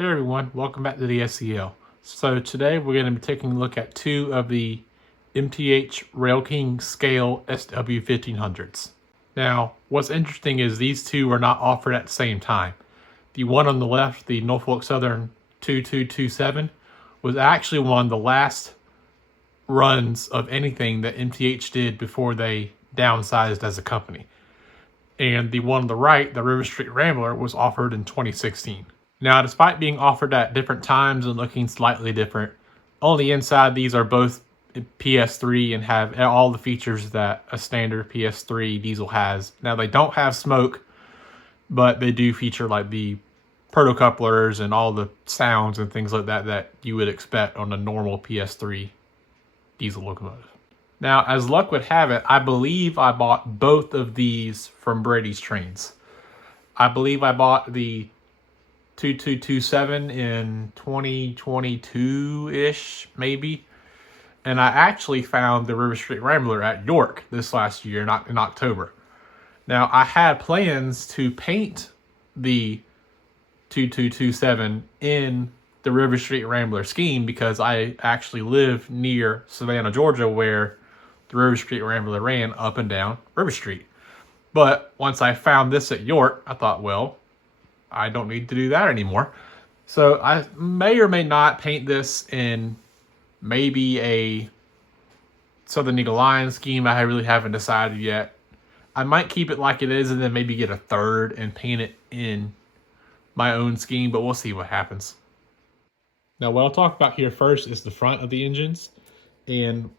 Hey everyone, welcome back to the SEL. So today we're going to be taking a look at two of the MTH RailKing scale SW1500s. Now, what's interesting is these two were not offered at the same time. The one on the left, the Norfolk Southern 2227, was actually one of the last runs of anything that MTH did before they downsized as a company. And the one on the right, the River Street Rambler, was offered in 2016. Now, despite being offered at different times and looking slightly different, on the inside, these are both PS3 and have all the features that a standard PS3 diesel has. Now, they don't have smoke, but they do feature like the proto-couplers and all the sounds and things like that that you would expect on a normal PS3 diesel locomotive. Now, as luck would have it, I believe I bought both of these from Brady's Trains. I believe I bought the 2227 in 2022-ish, maybe. And I actually found the River Street Rambler at York this last year, not in October. Now, I had plans to paint the 2227 in the River Street Rambler scheme because I actually live near Savannah, Georgia, where the River Street Rambler ran up and down River Street. But once I found this at York, I thought, well, I don't need to do that anymore. So I may or may not paint this in maybe a Southern Eagle Line scheme. I really haven't decided yet. I might keep it like it is and then maybe get a third and paint it in my own scheme, but we'll see what happens. Now, what I'll talk about here first is the front of the engines. And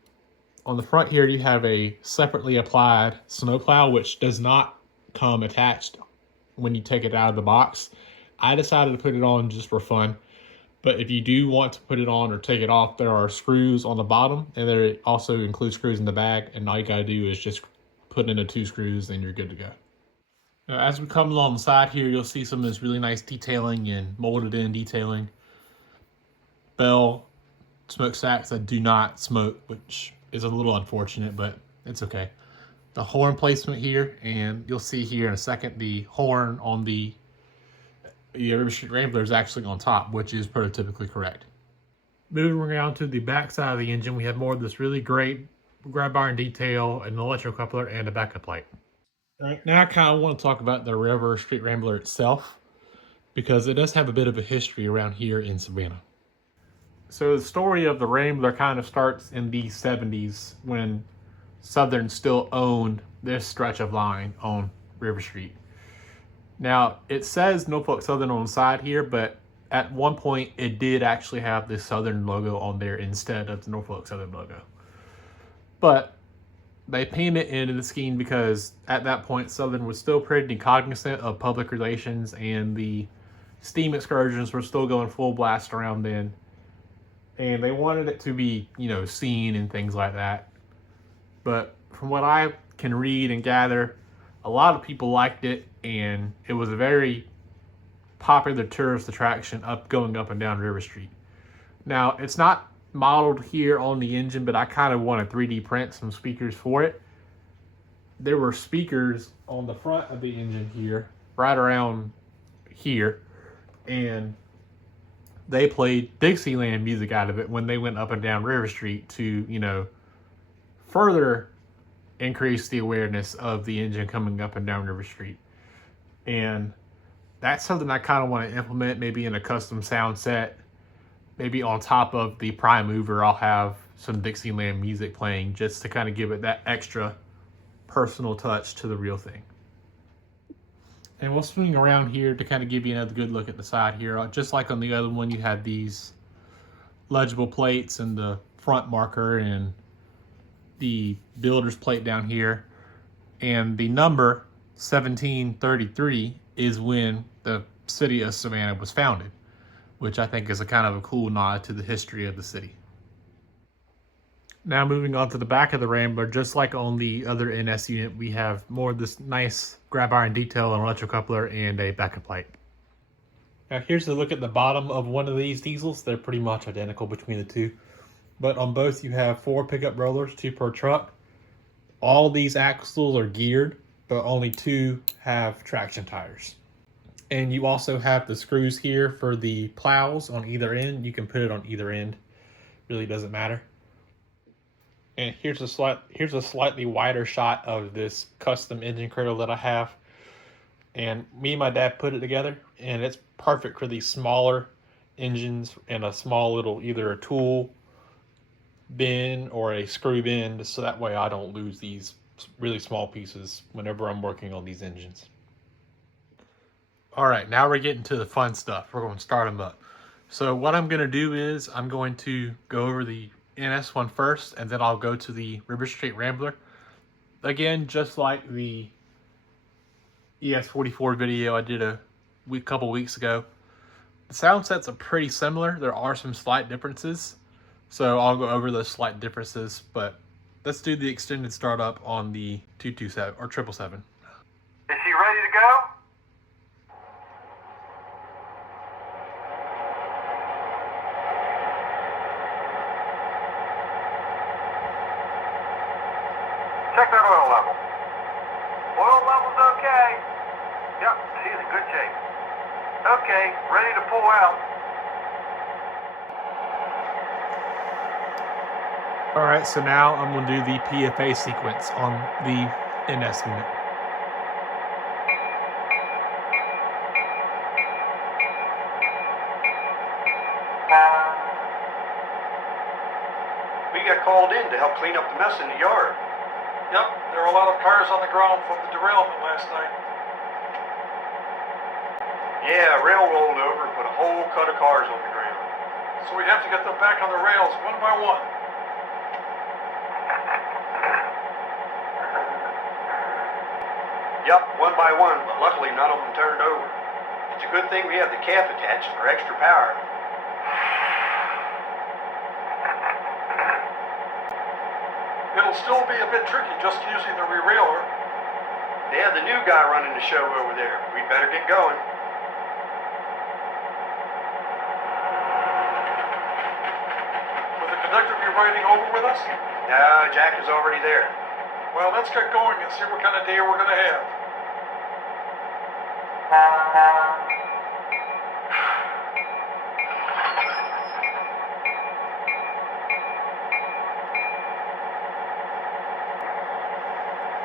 on the front here, you have a separately applied snowplow, which does not come attached when you take it out of the box. I decided to put it on just for fun, but if you do want to put it on or take it off, there are screws on the bottom, and there also includes screws in the bag, and all you gotta do is just put in the 2 screws and you're good to go. Now, as we come along the side here, you'll see some of this really nice detailing and molded in detailing. Bell smokestacks that do not smoke, which is a little unfortunate, but it's okay. The horn placement here, and you'll see here in a second, the horn on the River Street Rambler is actually on top, which is prototypically correct. Moving around to the back side of the engine, we have more of this really great grab iron detail, an electrocoupler, and a backup light. All right, now I kind of want to talk about the River Street Rambler itself, because it does have a bit of a history around here in Savannah. So the story of the Rambler kind of starts in the 70s when Southern still owned this stretch of line on River Street. Now, it says Norfolk Southern on the side here, but at one point it did actually have the Southern logo on there instead of the Norfolk Southern logo. But they painted it into the scheme because at that point Southern was still pretty cognizant of public relations and the steam excursions were still going full blast around then. And they wanted it to be, seen and things like that. But from what I can read and gather, a lot of people liked it, and it was a very popular tourist attraction going up and down River Street. Now, it's not modeled here on the engine, but I kind of want to 3D print some speakers for it. There were speakers on the front of the engine here, right around here, and they played Dixieland music out of it when they went up and down River Street to, further increase the awareness of the engine coming up and down River Street. And that's something I kind of want to implement maybe in a custom sound set. Maybe on top of the prime mover, I'll have some Dixieland music playing just to kind of give it that extra personal touch to the real thing. And we'll swing around here to kind of give you another good look at the side here. Just like on the other one, you had these legible plates and the front marker and the builder's plate down here. And the number 1733 is when the city of Savannah was founded, which I think is a kind of a cool nod to the history of the city. Now moving on to the back of the Rambler, just like on the other NS unit, we have more of this nice grab iron detail, an electrocoupler, and a backup light. Now here's a look at the bottom of one of these diesels. They're pretty much identical between the two. But on both you have 4 pickup rollers, 2 per truck. All these axles are geared, but only 2 have traction tires. And you also have the screws here for the plows on either end. You can put it on either end. Really doesn't matter. And here's a slightly wider shot of this custom engine cradle that I have. And me and my dad put it together, and it's perfect for these smaller engines and a small little either a tool bin or a screw bin, so that way I don't lose these really small pieces whenever I'm working on these engines. All right, now we're getting to the fun stuff. We're going to start them up. So what I'm going to do is I'm going to go over the NS one first, and then I'll go to the River Street Rambler. Again, just like the ES44 video I did a couple weeks ago, the sound sets are pretty similar. There are some slight differences, so I'll go over those slight differences, but let's do the extended startup on the 227 or 777. Is she ready to go? Check that oil level. Oil level's okay. Yep, she's in good shape. Okay, ready to pull out. All right, so now I'm going to do the PFA sequence on the NS unit. We got called in to help clean up the mess in the yard. Yep, there were a lot of cars on the ground from the derailment last night. Yeah, rail rolled over and put a whole cut of cars on the ground. So we have to get them back on the rails one by one. Yep, one by one, but luckily none of them turned over. It's a good thing we have the calf attached for extra power. It'll still be a bit tricky just using the re-railer. They have the new guy running the show over there. We'd better get going. Will the conductor be riding over with us? No, Jack is already there. Well, let's get going and see what kind of day we're going to have.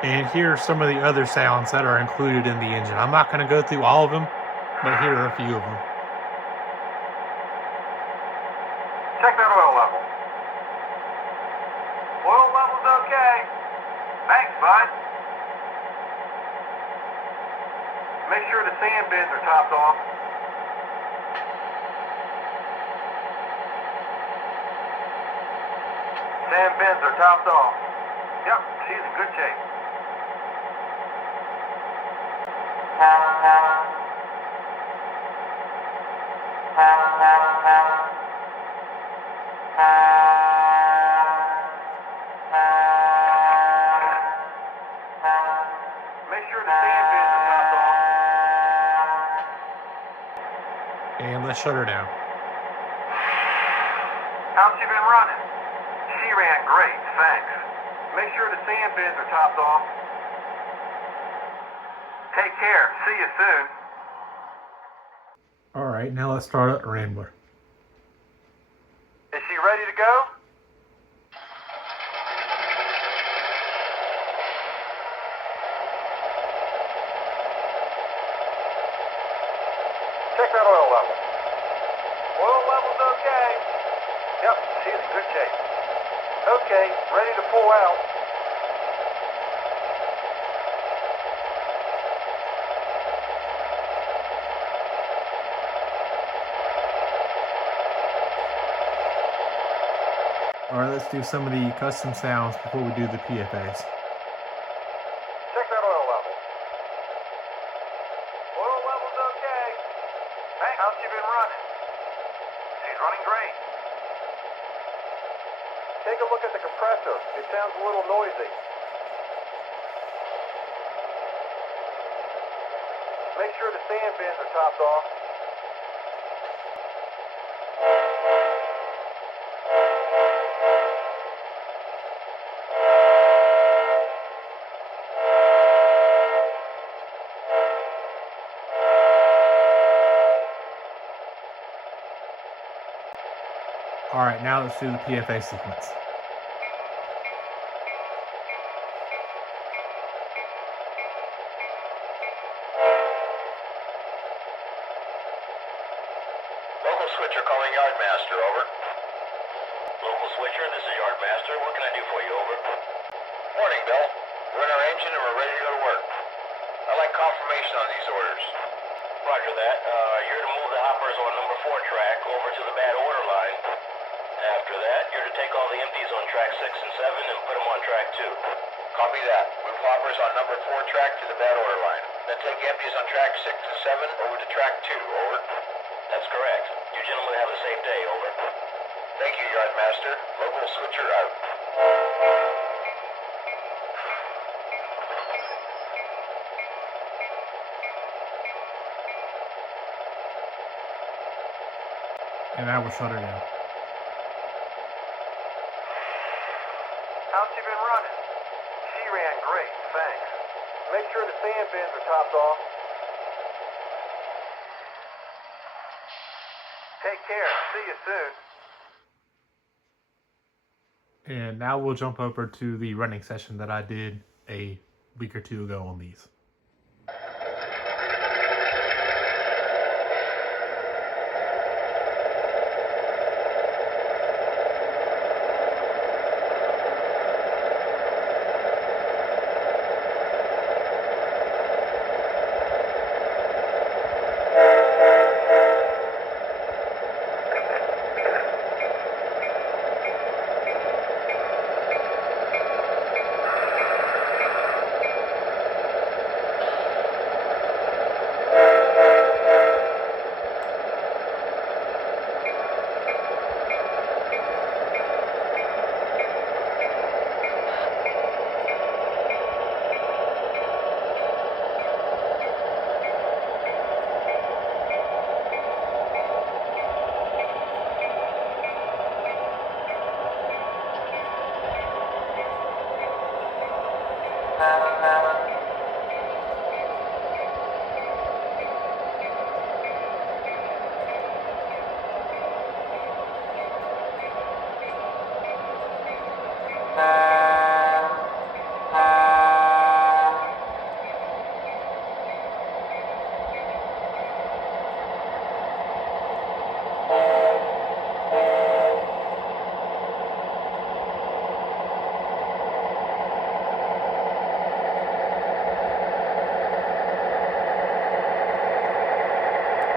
And here are some of the other sounds that are included in the engine. I'm not going to go through all of them, but here are a few of them. Check that oil level. Oil level's okay. Thanks, bud. Make sure the sand bins are topped off. Sand bins are topped off. Yep, she's in good shape. Make sure the sand bins are topped off. And let's shut her down. How's she been running? She ran great, thanks. Make sure the sand bins are topped off. Take care. See you soon. All right, now let's start up Rambler. Is she ready to go? Check that oil level. Oil level's okay. Yep, she's in good shape. Okay, ready to pull out. All right, let's do some of the custom sounds before we do the PFAs. Check that oil level. Oil level's okay. Hey, how's she been running? She's running great. Take a look at the compressor. It sounds a little noisy. Make sure the sand bins are topped off. All right, now let's do the PFA sequence. Local switcher calling Yardmaster, over. Local switcher, this is Yardmaster. What can I do for you, over? Morning, Bill. We're in our engine and we're ready to go to work. I'd like confirmation on these orders. Roger that. You're to move the hoppers on number 4 track over to the bad order line. After that, you're to take all the empties on track 6 and 7 and put them on track 2. Copy that. Move hoppers on number 4 track to the bad order line. Then take empties on track 6 and 7 over to track 2, over. That's correct. You gentlemen have a safe day, over. Thank you, Yardmaster. Local switcher out. And now we'll shut her down. How's she been running? She ran great, thanks. Make sure the sand bins are topped off. Take care. See you soon. And now we'll jump over to the running session that I did a week or two ago on these.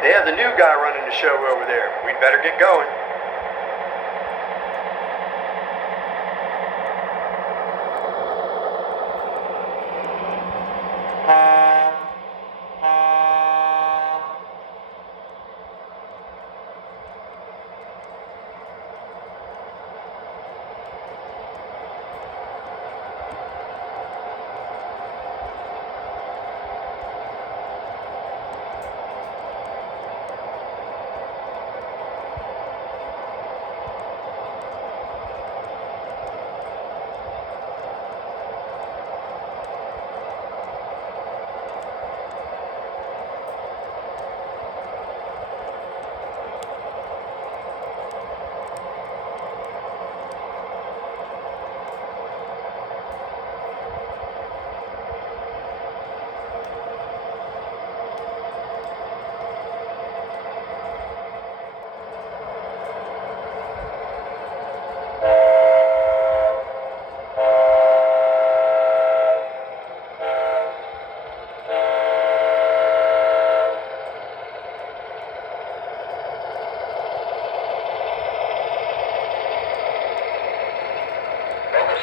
They have the new guy running the show over there. We'd better get going.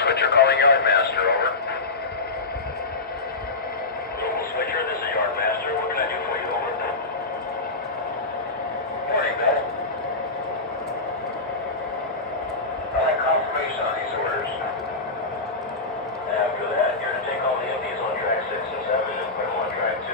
Switcher calling Yardmaster, over. Local switcher, this is Yardmaster. What can I do for you, over? Morning, Bill. I'd like confirmation on these orders. After that, you're to take all the empties on track 6 and 7 and put them on track 2.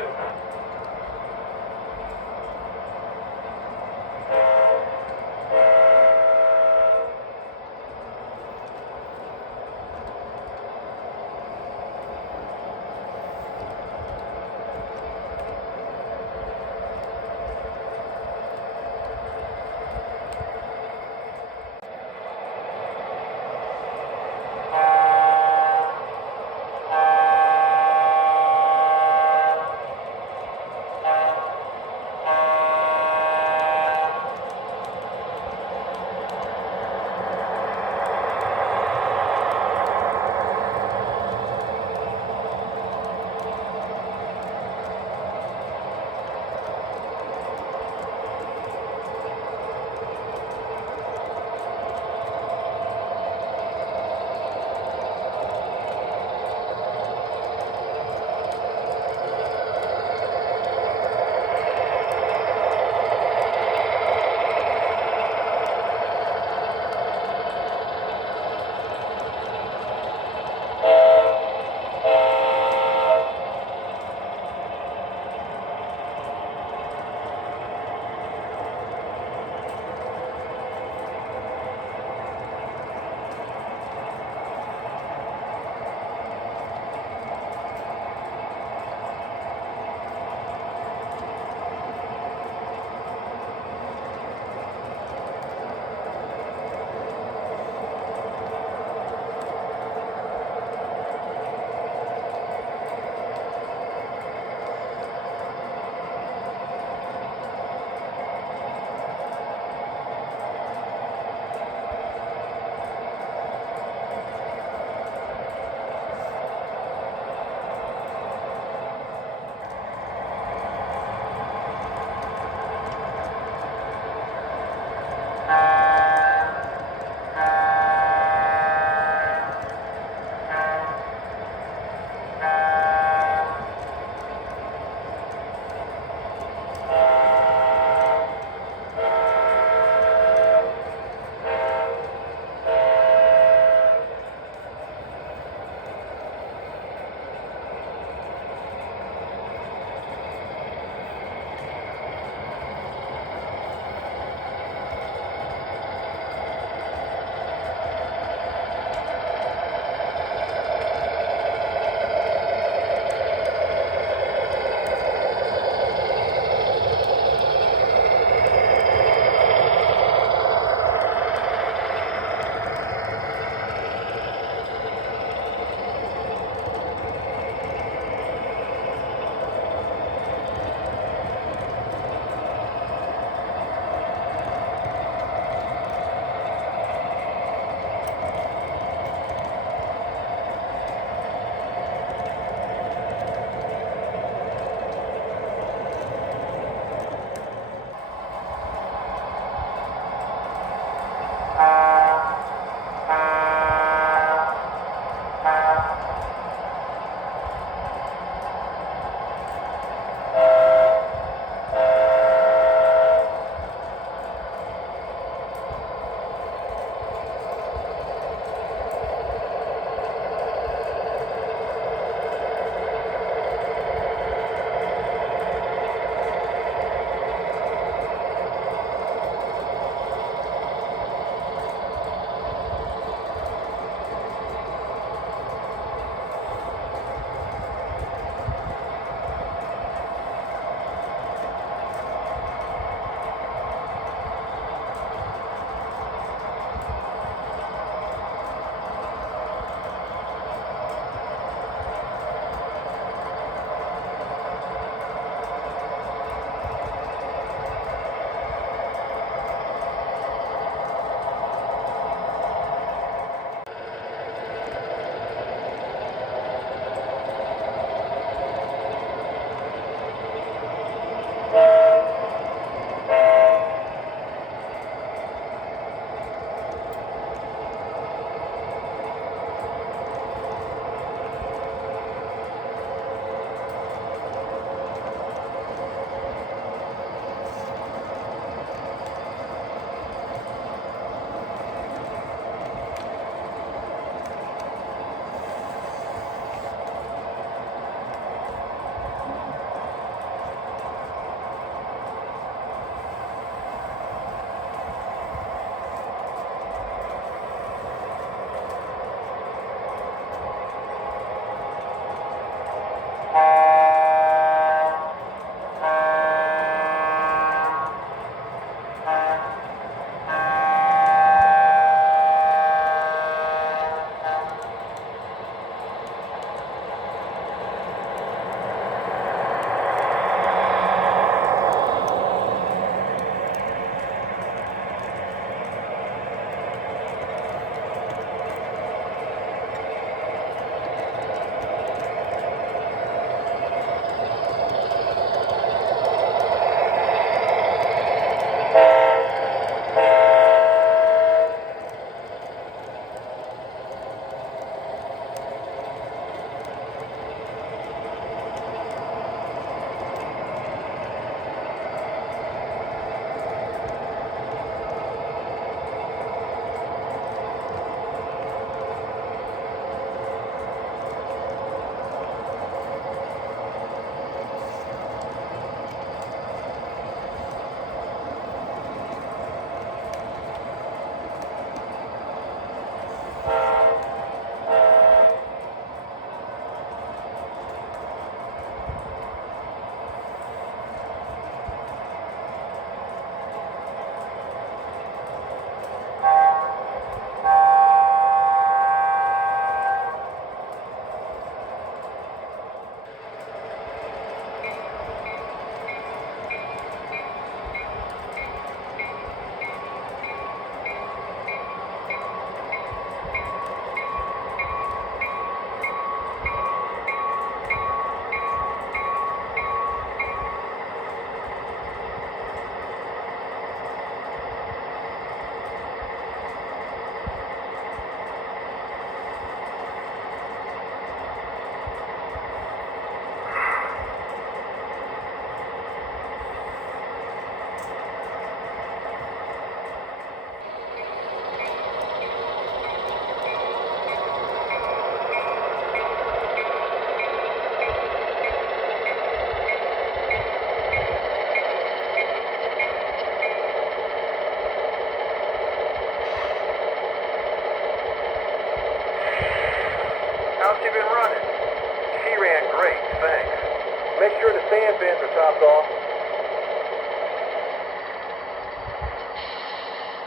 sure the sand bins are topped off.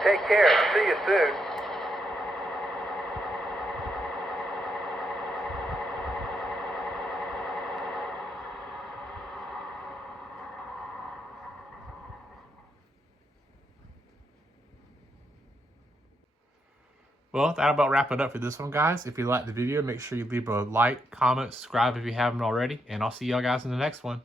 Take care. See you soon. Well, that'll about wrap it up for this one, guys. If you liked the video, make sure you leave a like, comment, subscribe if you haven't already, and I'll see y'all guys in the next one.